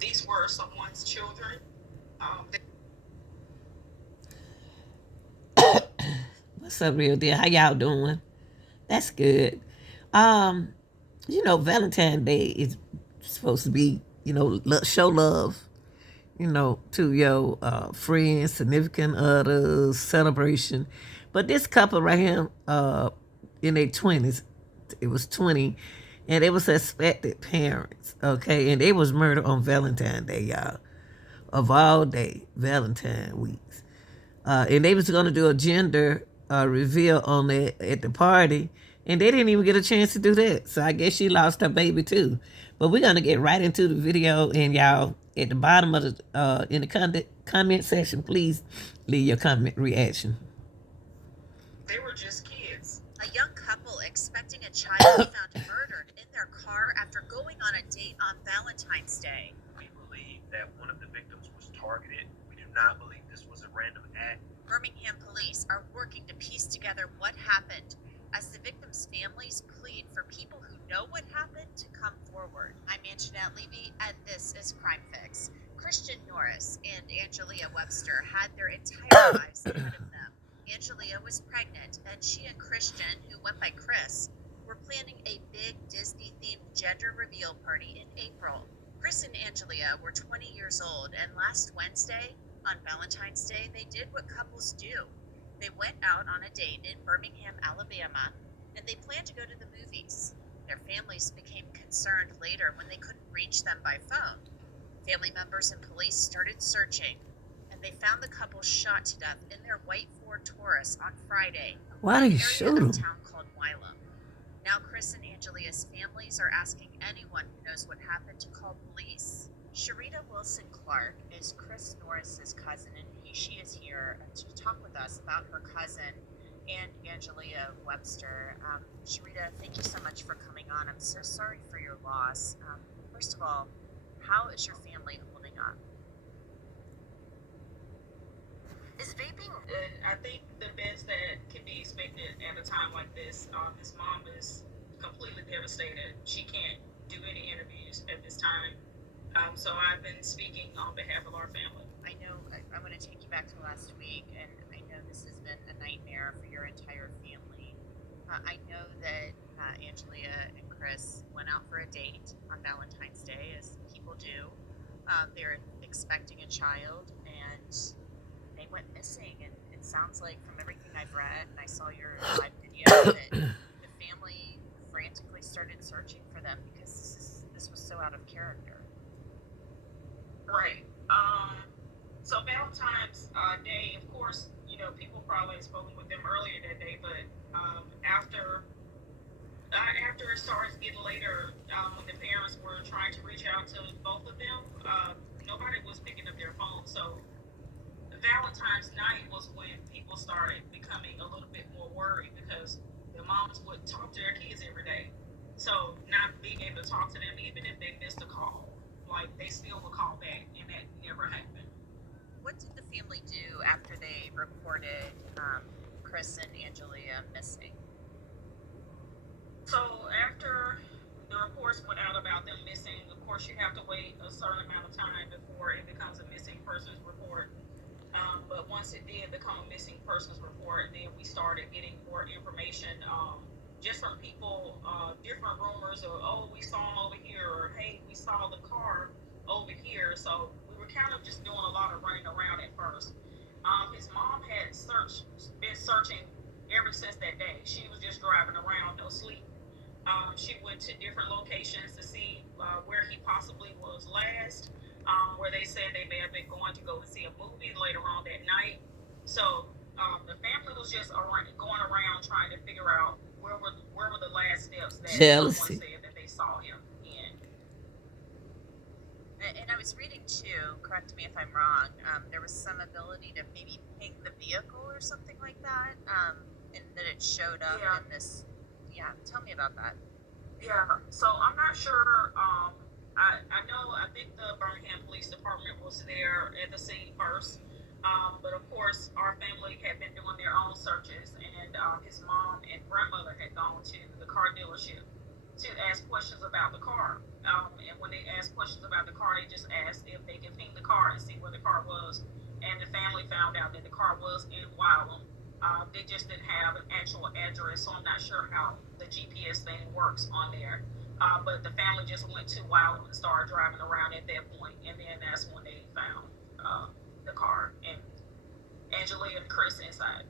These were someone's children. They What's up, real deal? How y'all doing? That's good. Um, Valentine's Day is supposed to be, show love, to your friends, significant others, celebration. But this couple right here, in their 20s, it was 20, and they was suspected parents, okay? And they was murdered on Valentine's Day, y'all. Of all day, Valentine weeks. And they was gonna do a gender reveal on it at the party, and they didn't even get a chance to do that. So I guess she lost her baby too. But we're gonna get right into the video, and y'all at the bottom of the in the comment section, please leave your comment reaction. were just kids. A young couple expecting a child found murdered in their car after going on a date on Valentine's Day. We believe that one of the victims was targeted. We do not believe this was a random act. Birmingham police are working to piece together what happened as the victims' families plead for people who know what happened to come forward. I'm Anjanette Levy, and this is Crime Fix. Christian Norris and Angelia Webster had their entire lives ahead of them. Angelia was pregnant, and she and Christian, who went by Chris, were planning a big Disney-themed gender reveal party in April. Chris and Angelia were 20 years old, and last Wednesday, on Valentine's Day, they did what couples do. They went out on a date in Birmingham, Alabama, and they planned to go to the movies. Their families became concerned later when they couldn't reach them by phone. Family members and police started searching, and they found the couple shot to death in their white Ford Taurus on Friday. Why did you shoot In a them? town called Wylam. Now Chris and Angelia's families are asking anyone who knows what happened to call police. Sharita Wilson Clark is Chris Norris's cousin, and she is here to talk with us about her cousin and Angelia Webster. Sharita, thank you so much for coming on. I'm so sorry for your loss. First of all, how is your family holding up? Is vaping? I think the best that can be expected at a time like this. His mom is completely devastated. She can't do any interviews at this time. So I've been speaking on behalf of our family. I know I'm going to take you back to last week, and I know this has been a nightmare for your entire family. I know that Angelia and Chris went out for a date on Valentine's Day, as people do. They're expecting a child, and they went missing. And it sounds like, from everything I've read, and I saw your live video, that the family frantically started searching for them because this was so out of character. Right. So Valentine's Day, of course, people probably had spoken with them earlier that day, but after it started getting later, when the parents were trying to reach out to both of them, nobody was picking up their phone. So Valentine's night was when people started becoming a little bit more worried because the moms would talk to their kids every day. So not being able to talk to them, even if they missed a call, like they still would call back, and that never happened. What did the family do after they reported Chris and Angelia missing? So after the reports went out about them missing, of course you have to wait a certain amount of time before it becomes a missing persons report. But once it did become a missing persons report, then we started getting more information, just from people, different rumors of, oh, we saw him over here, or hey, we saw the car over here. So we were kind of just doing a lot of running around at first. His mom had been searching ever since that day. She was just driving around, no sleep. She went to different locations to see where he possibly was last, where they said they may have been going to go see a movie later on that night. So the family was just going around trying to figure out where were the last steps that someone said that they saw him in. And I was reading too, correct me if I'm wrong, there was some ability to maybe ping the vehicle or something like that, and that it showed up in this. Yeah, tell me about that. Yeah, so I'm not sure. I think the Birmingham Police Department was there at the scene first. But of course, our family had been doing their own searches, and his mom and grandmother had gone to the car dealership. to ask questions about the car. And when they asked questions about the car, they just asked if they could ping the car and see where the car was. And the family found out that the car was in Wylam. They just didn't have an actual address, so I'm not sure how the GPS thing works on there. But the family just went to Wylam and started driving around at that point, and then that's when they found the car and Angela and Chris inside.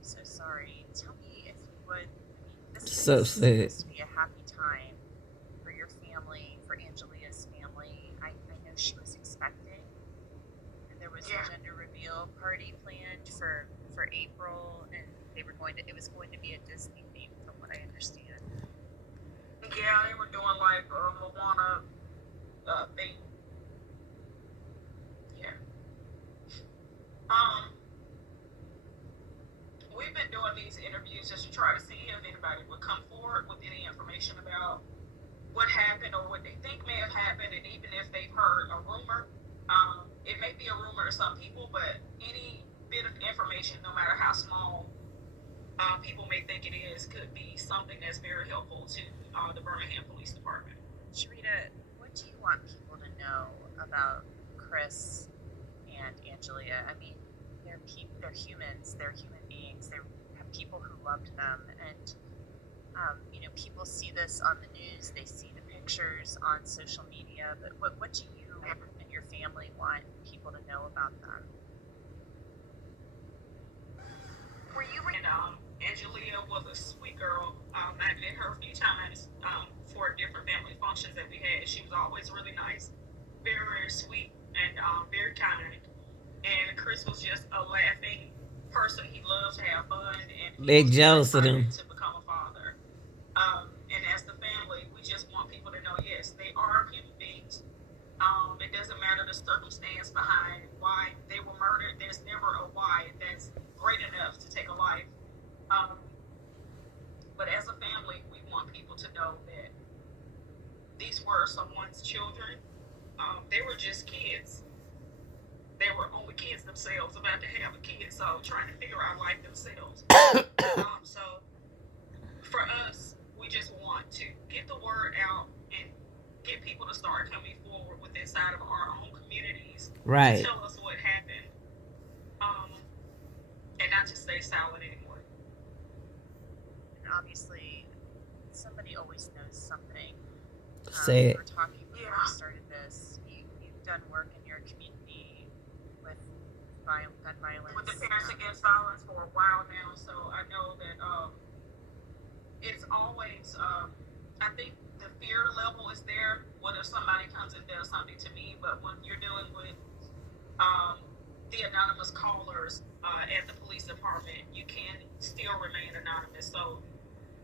So sorry. Tell me if you would. This So is sad. supposed to be a happy time for your family, for Angelia's family. I know she was expecting, and there was Yeah. a gender reveal party planned for April, and they were going to. It was going to be a Disney theme, from what I understand. Yeah, they were doing like a Moana thing. Yeah. We've been doing these interviews just to try to see if anybody would come forward with any information about what happened or what they think may have happened, and even if they've heard a rumor. It may be a rumor to some people, but any bit of information, no matter how small people may think it is, could be something that's very helpful to the Birmingham Police Department. Sharita, what do you want people to know about Chris and Angelia? I mean, they're humans. They're human beings. They have people who loved them, and people see this on the news. They see the pictures on social media. But what do you and your family want people to know about them? Were you? And Angelia was a sweet girl. I met her a few times for different family functions that we had. She was always really nice, very, very sweet, and very kind. And Chris was just a laughing person. He loved to have fun, and Big jealous of them. to become a father. And as the family, we just want people to know, yes, they are human beings. It doesn't matter the circumstance behind why they were murdered. There's never a why that's great enough to take a life. But as a family, we want people to know that these were someone's children. They were just kids. They were only kids themselves, about to have a kid, so trying to figure out life themselves. So for us, we just want to get the word out and get people to start coming forward with inside of our own communities Right. to tell us what happened, and not just stay silent anymore. And obviously, somebody always knows something. Say it. We're talking before we started this. You've done work in your community with gun violence. With the Parents Against Violence for a while now, so I know that it's always, I think the fear level is there. What if somebody comes and does something to me? But when you're dealing with the anonymous callers at the police department, you can still remain anonymous. So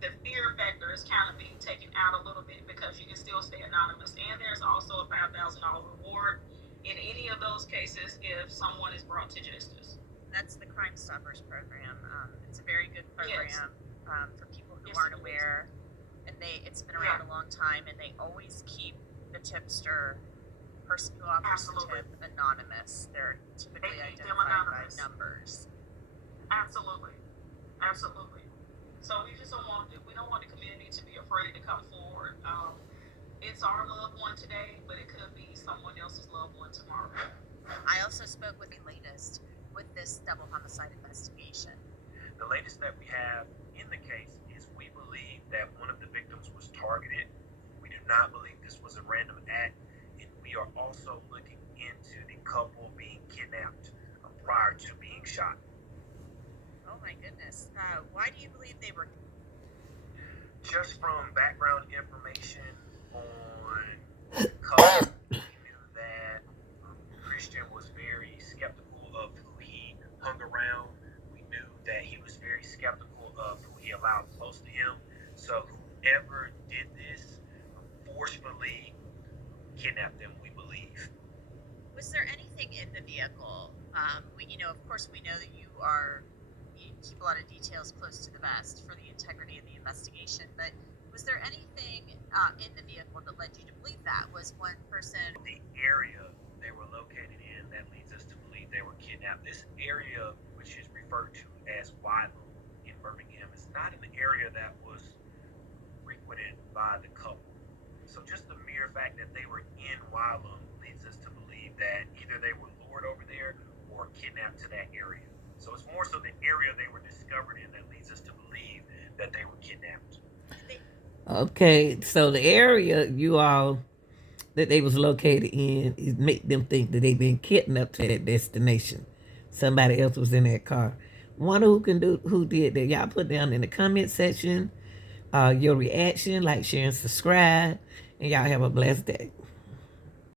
the fear factor is kind of being taken out a little bit because you can still stay anonymous. And there's also a $5,000 reward in any of those cases if someone is brought to justice. That's the Crime Stoppers program. It's a very good program. Yes. For people who Yes, aren't it is. aware. And it's been around a long time, and they always keep the tipster, person who offers Absolutely. the tip, anonymous. They're typically They keep them identified by anonymous. numbers. Absolutely. Absolutely. So we just don't want the community to be afraid to come forward. It's our loved one today, but it could be someone else's loved one tomorrow. I also spoke with the latest with this double homicide investigation. The latest that we have in the case is we believe that one of the victims was targeted. We do not believe this was a random act, and we are also looking into the couple being kidnapped prior to being shot. Oh my goodness. Why do you believe they were? Just from background information on the couple, we knew that Christian was very skeptical of who he hung around. We knew that he was very skeptical of who he allowed close to him. So whoever did this forcefully kidnapped them, we believe. Was there anything in the vehicle? Of course, we know that you keep a lot of details close to the vest for the integrity of the investigation. But was there anything in the vehicle that led you to believe that? Was one person? The area they were located in, that leads us to believe they were kidnapped. This area, which is referred to as Wylam in Birmingham, is not an area that was frequented by the couple. So just the mere fact that they were in Wylam leads us to believe that either they were lured over there or kidnapped to that area. So it's more so the area they were discovered in that leads us to believe that they were kidnapped. Okay, so the area you all that they was located in is make them think that they've been kidnapped to that destination. Somebody else was in that car. Wonder who did that. Y'all put down in the comment section your reaction, like, share, and subscribe, and y'all have a blessed day.